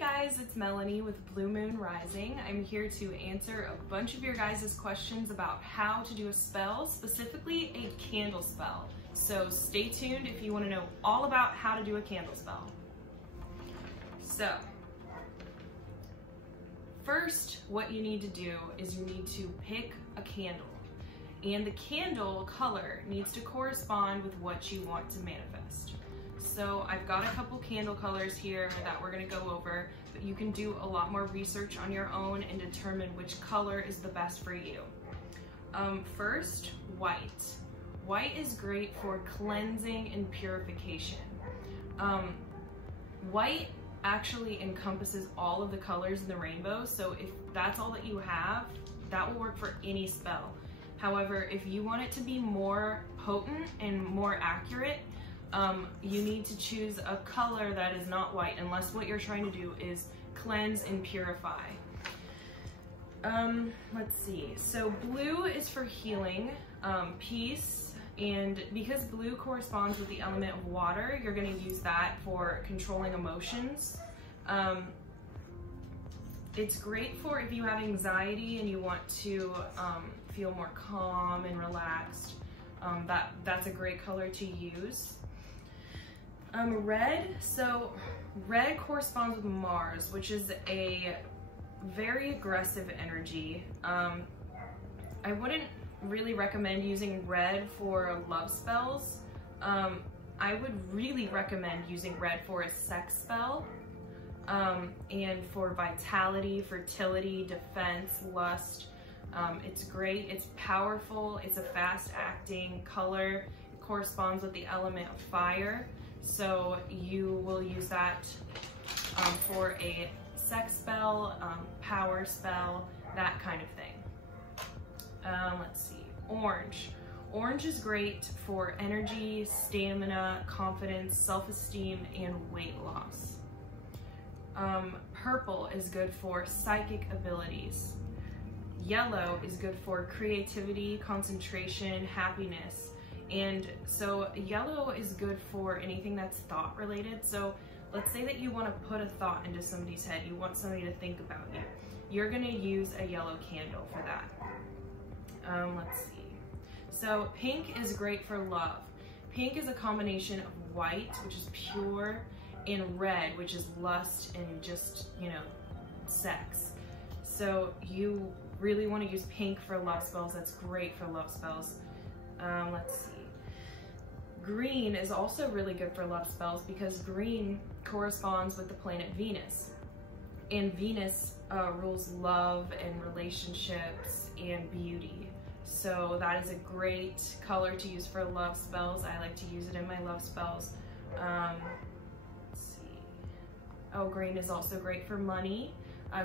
guys, it's Melanie with Blue Moon Rising. I'm here to answer a bunch of your guys' questions about how to do a spell, specifically a candle spell. So stay tuned if you want to know all about how to do a candle spell. So, first, what you need to do is you need to pick a candle. And the candle color needs to correspond with what you want to manifest. So I've got a couple candle colors here that we're going to go over, but you can do a lot more research on your own and determine which color is the best for you. First, white. White is great for cleansing and purification. White actually encompasses all of the colors in the rainbow, so if that's all that you have, that will work for any spell. However, if you want it to be more potent and more accurate, you need to choose a color that is not white, unless what you're trying to do is cleanse and purify. Let's see. So blue is for healing, peace, and because blue corresponds with the element of water, you're going to use that for controlling emotions. It's great for if you have anxiety and you want to feel more calm and relaxed. That's a great color to use. Red, so red corresponds with Mars, which is a very aggressive energy. I wouldn't really recommend using red for love spells. I would really recommend using red for a sex spell, and for vitality, fertility, defense, lust. It's great, it's powerful, it's a fast-acting color. It corresponds with the element of fire. So you will use that for a sex spell, power spell, that kind of thing. Let's see, orange. Orange is great for energy, stamina, confidence, self-esteem, and weight loss. Purple is good for psychic abilities. Yellow is good for creativity, concentration, happiness. And so yellow is good for anything that's thought related. So let's say that you want to put a thought into somebody's head. You want somebody to think about you. You're going to use a yellow candle for that. Let's see. So pink is great for love. Pink is a combination of white, which is pure, and red, which is lust and just, sex. So you really want to use pink for love spells. That's great for love spells. Let's see. Green is also really good for love spells because green corresponds with the planet Venus. And Venus rules love and relationships and beauty. So that is a great color to use for love spells. I like to use it in my love spells. Let's see. Oh, green is also great for money.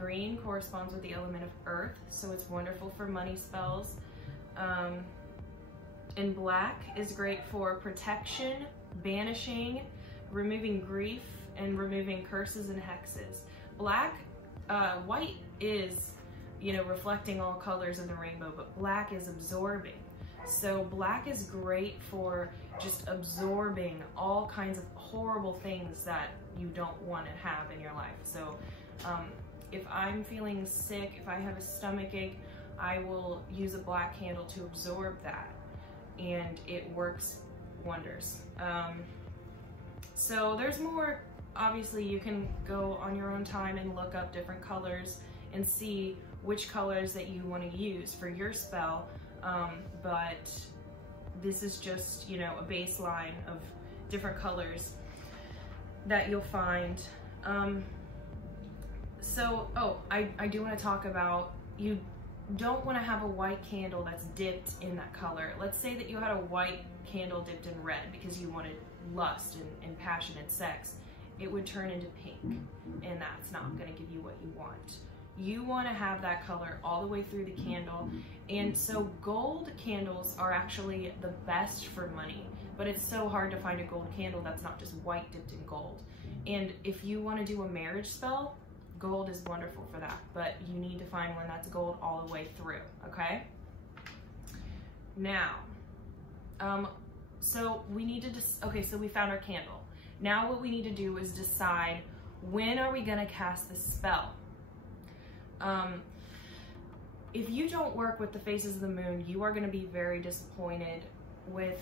Green corresponds with the element of earth, so it's wonderful for money spells. And black is great for protection, banishing, removing grief, and removing curses and hexes. White is, reflecting all colors of the rainbow, but black is absorbing. So black is great for just absorbing all kinds of horrible things that you don't want to have in your life. So if I'm feeling sick, if I have a stomach ache, I will use a black candle to absorb that. And it works wonders. So there's more. Obviously you can go on your own time and look up different colors and see which colors that you want to use for your spell, but this is just, a baseline of different colors that you'll find. I do want to talk about, you don't want to have a white candle that's dipped in that color. Let's say that you had a white candle dipped in red because you wanted lust and passion and sex. It would turn into pink, and that's not going to give you what you want. You want to have that color all the way through the candle. And so gold candles are actually the best for money, but it's so hard to find a gold candle that's not just white dipped in gold. And if you want to do a marriage spell, gold is wonderful for that, but you need to find one that's gold all the way through, okay? Now, so we need to so we found our candle. Now what we need to do is decide when are we gonna cast this spell? If you don't work with the phases of the moon, you are gonna be very disappointed with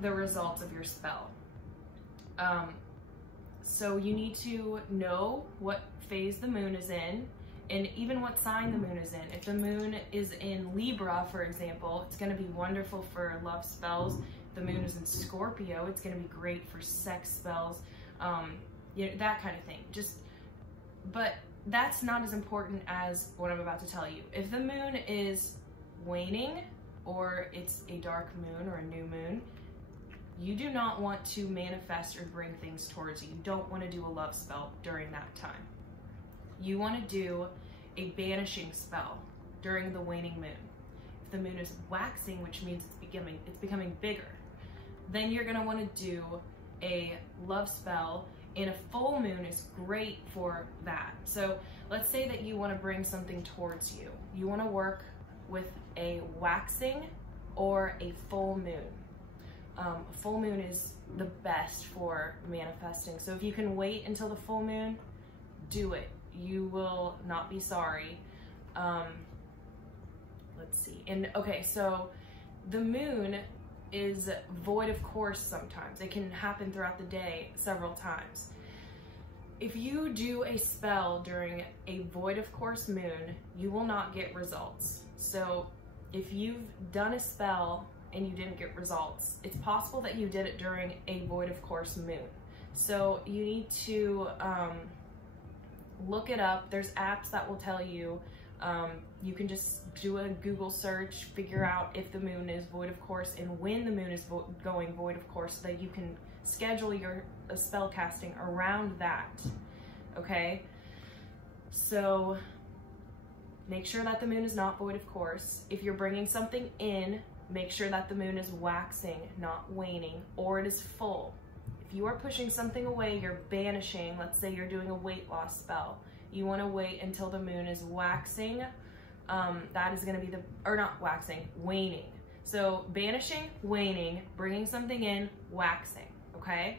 the results of your spell. So you need to know what phase the moon is in, and even what sign the moon is in. If the moon is in Libra, for example, it's gonna be wonderful for love spells. If the moon is in Scorpio, it's gonna be great for sex spells, you know, that kind of thing. But that's not as important as what I'm about to tell you. If the moon is waning, or it's a dark moon or a new moon, you do not want to manifest or bring things towards you. You don't want to do a love spell during that time. You want to do a banishing spell during the waning moon. If the moon is waxing, which means it's becoming bigger, then you're going to want to do a love spell, and a full moon is great for that. So let's say that you want to bring something towards you. You want to work with a waxing or a full moon. Full moon is the best for manifesting. So if you can wait until the full moon, do it. You will not be sorry. Let's see. And okay, so the moon is void of course sometimes. It can happen throughout the day several times. If you do a spell during a void of course moon, you will not get results. So if you've done a spell and you didn't get results, it's possible that you did it during a void of course moon. So you need to look it up. There's apps that will tell you. You can just do a Google search, figure out if the moon is void of course and when the moon is going void of course, so that you can schedule your spell casting around that. Okay? So make sure that the moon is not void of course. If you're bringing something in, make sure that the moon is waxing, not waning, or it is full. If you are pushing something away, you're banishing. Let's say you're doing a weight loss spell. You want to wait until the moon is waxing. That is going to be not waxing, waning. So banishing, waning, bringing something in, waxing, okay?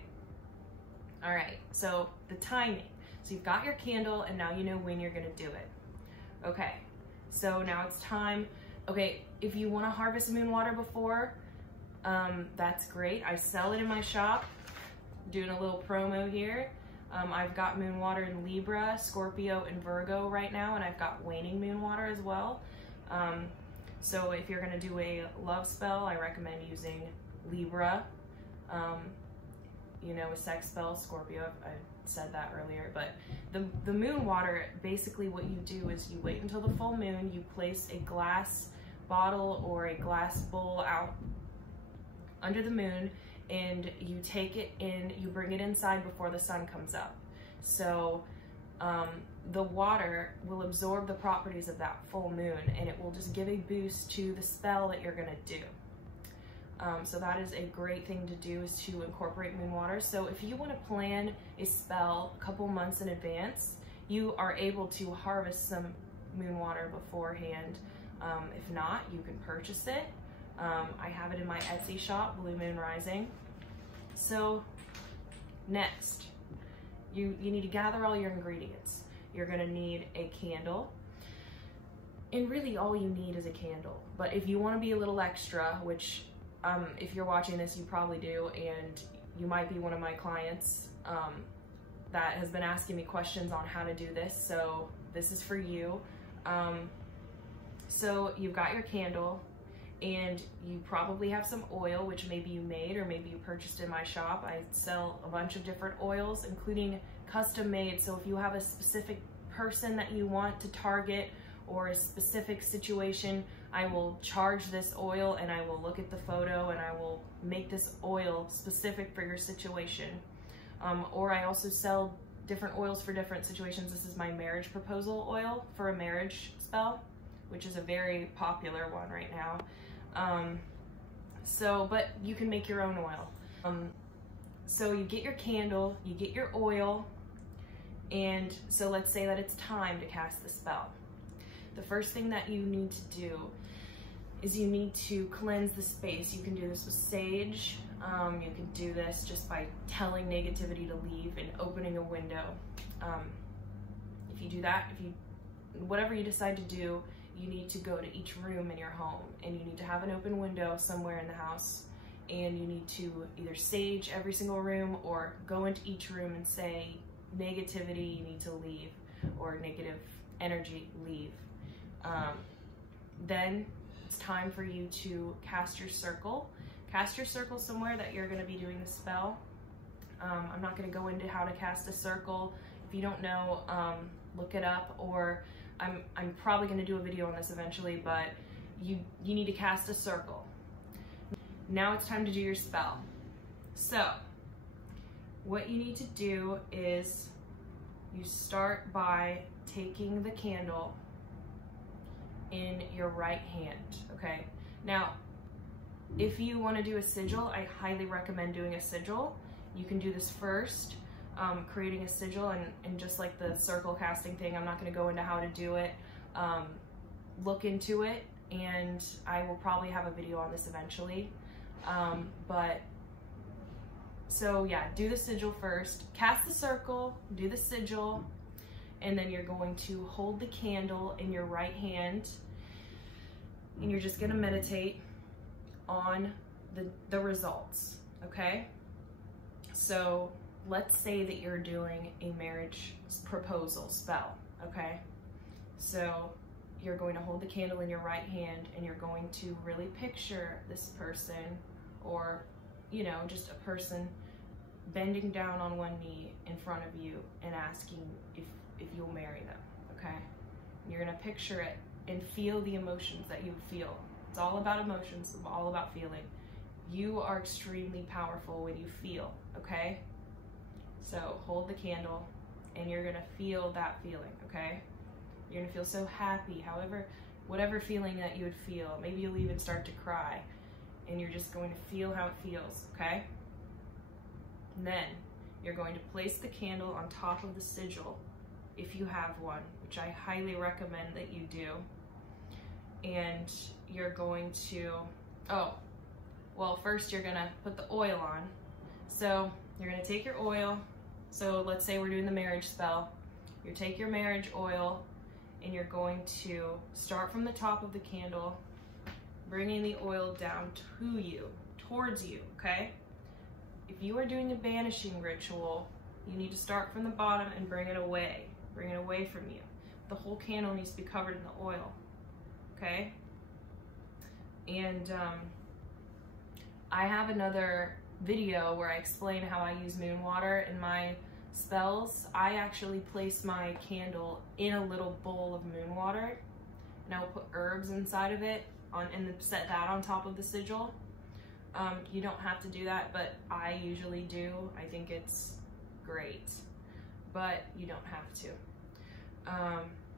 All right, so the timing. So you've got your candle, and now you know when you're going to do it. Okay, so now it's time. Okay, if you want to harvest moon water before, that's great. I sell it in my shop. Doing a little promo here. I've got moon water in Libra, Scorpio, and Virgo right now, and I've got waning moon water as well. So if you're going to do a love spell, I recommend using Libra. You know, a sex spell, Scorpio, I said that earlier, but the moon water, basically what you do is you wait until the full moon, you place a glass bottle or a glass bowl out under the moon, and you take it in, you bring it inside before the sun comes up. So the water will absorb the properties of that full moon, and it will just give a boost to the spell that you're gonna do. So that is a great thing to do, is to incorporate moon water. So if you wanna plan a spell a couple months in advance, you are able to harvest some moon water beforehand. If not, you can purchase it. I have it in my Etsy shop, Blue Moon Rising. So next, you need to gather all your ingredients. You're gonna need a candle, and really all you need is a candle. But if you wanna be a little extra, which if you're watching this, you probably do, and you might be one of my clients that has been asking me questions on how to do this, so this is for you. So you've got your candle, and you probably have some oil, which maybe you made or maybe you purchased in my shop. I sell a bunch of different oils, including custom made. So if you have a specific person that you want to target or a specific situation, I will charge this oil, and I will look at the photo, and I will make this oil specific for your situation. Or I also sell different oils for different situations. This is my marriage proposal oil for a marriage spell, which is a very popular one right now. But you can make your own oil. So you get your candle, you get your oil, and so let's say that it's time to cast the spell. The first thing that you need to do is you need to cleanse the space. You can do this with sage. You can do this just by telling negativity to leave and opening a window. if you do that, whatever you decide to do, you need to go to each room in your home, and you need to have an open window somewhere in the house, and you need to either sage every single room or go into each room and say, negativity, you need to leave, or negative energy, leave. Then it's time for you to cast your circle. Cast your circle somewhere that you're going to be doing the spell. I'm not going to go into how to cast a circle. If you don't know, look it up, or I'm probably going to do a video on this eventually, but you need to cast a circle. Now it's time to do your spell. So what you need to do is you start by taking the candle in your right hand, okay? Now, if you want to do a sigil, I highly recommend doing a sigil. You can do this first, creating a sigil, and just like the circle casting thing, I'm not going to go into how to do it. Look into it, and I will probably have a video on this eventually. So yeah, do the sigil first, cast the circle, do the sigil, and then you're going to hold the candle in your right hand, and you're just going to meditate on the results, okay? So let's say that you're doing a marriage proposal spell, okay? So you're going to hold the candle in your right hand, and you're going to really picture this person, or, you know, just a person bending down on one knee in front of you and asking if you'll marry them, okay? And you're gonna picture it and feel the emotions that you feel. It's all about emotions, it's all about feeling. You are extremely powerful when you feel, okay? So hold the candle, and you're gonna feel that feeling, okay? You're gonna feel so happy, whatever feeling that you would feel. Maybe you'll even start to cry, and you're just going to feel how it feels, okay? And then you're going to place the candle on top of the sigil, if you have one, which I highly recommend that you do. And you're going to, first you're gonna put the oil on. So you're gonna take your oil. So let's say we're doing the marriage spell. You take your marriage oil, and you're going to start from the top of the candle, bringing the oil down to you, towards you, okay? If you are doing a banishing ritual, you need to start from the bottom and bring it away from you. The whole candle needs to be covered in the oil, okay? And I have another video where I explain how I use moon water in my spells. I actually place my candle in a little bowl of moon water, and I will put herbs inside of it and then set that on top of the sigil. You don't have to do that, but I usually do. I think it's great, but you don't have to.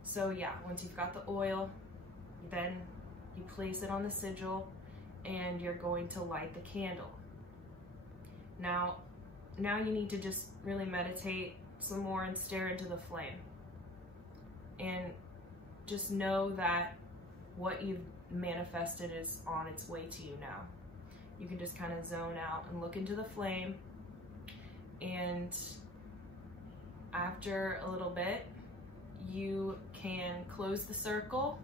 So yeah, once you've got the oil, then you place it on the sigil, and you're going to light the candle. Now you need to just really meditate some more and stare into the flame, and just know that what you've manifested is on its way to you now. You can just kind of zone out and look into the flame, and after a little bit, you can close the circle.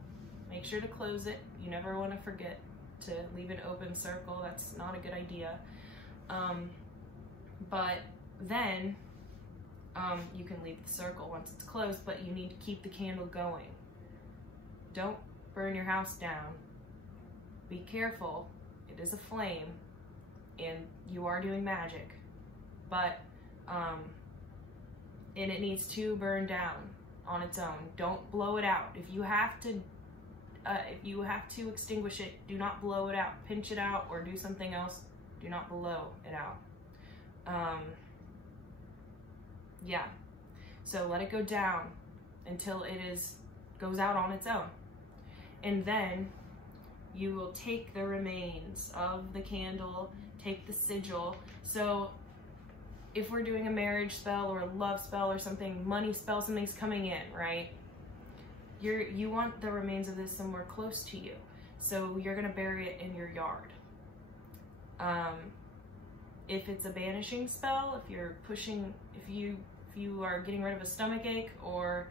Make sure to close it. You never want to forget to leave an open circle. That's not a good idea. But then you can leave the circle once it's closed, but you need to keep the candle going. Don't burn your house down. Be careful. It is a flame, and you are doing magic, but and it needs to burn down on its own. Don't blow it out. If you have to extinguish it, do not blow it out. Pinch it out or do something else. Do not blow it out. Yeah. So let it go down until it goes out on its own, and then you will take the remains of the candle, take the sigil. So if we're doing a marriage spell or a love spell or something, money spell, something's coming in, right? You want the remains of this somewhere close to you. So you're gonna bury it in your yard. If it's a banishing spell, if you you are getting rid of a stomach ache or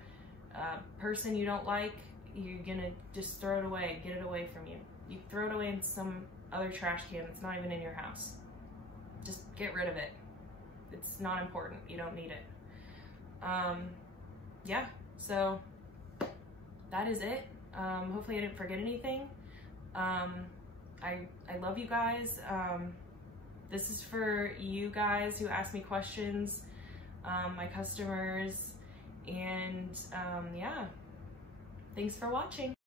a person you don't like, you're gonna just throw it away, get it away from you. You throw it away in some other trash can that's not even in your house. Just get rid of it. It's not important, you don't need it. Yeah, so that is it. Hopefully I didn't forget anything. I love you guys. This is for you guys who ask me questions, my customers, and yeah, thanks for watching.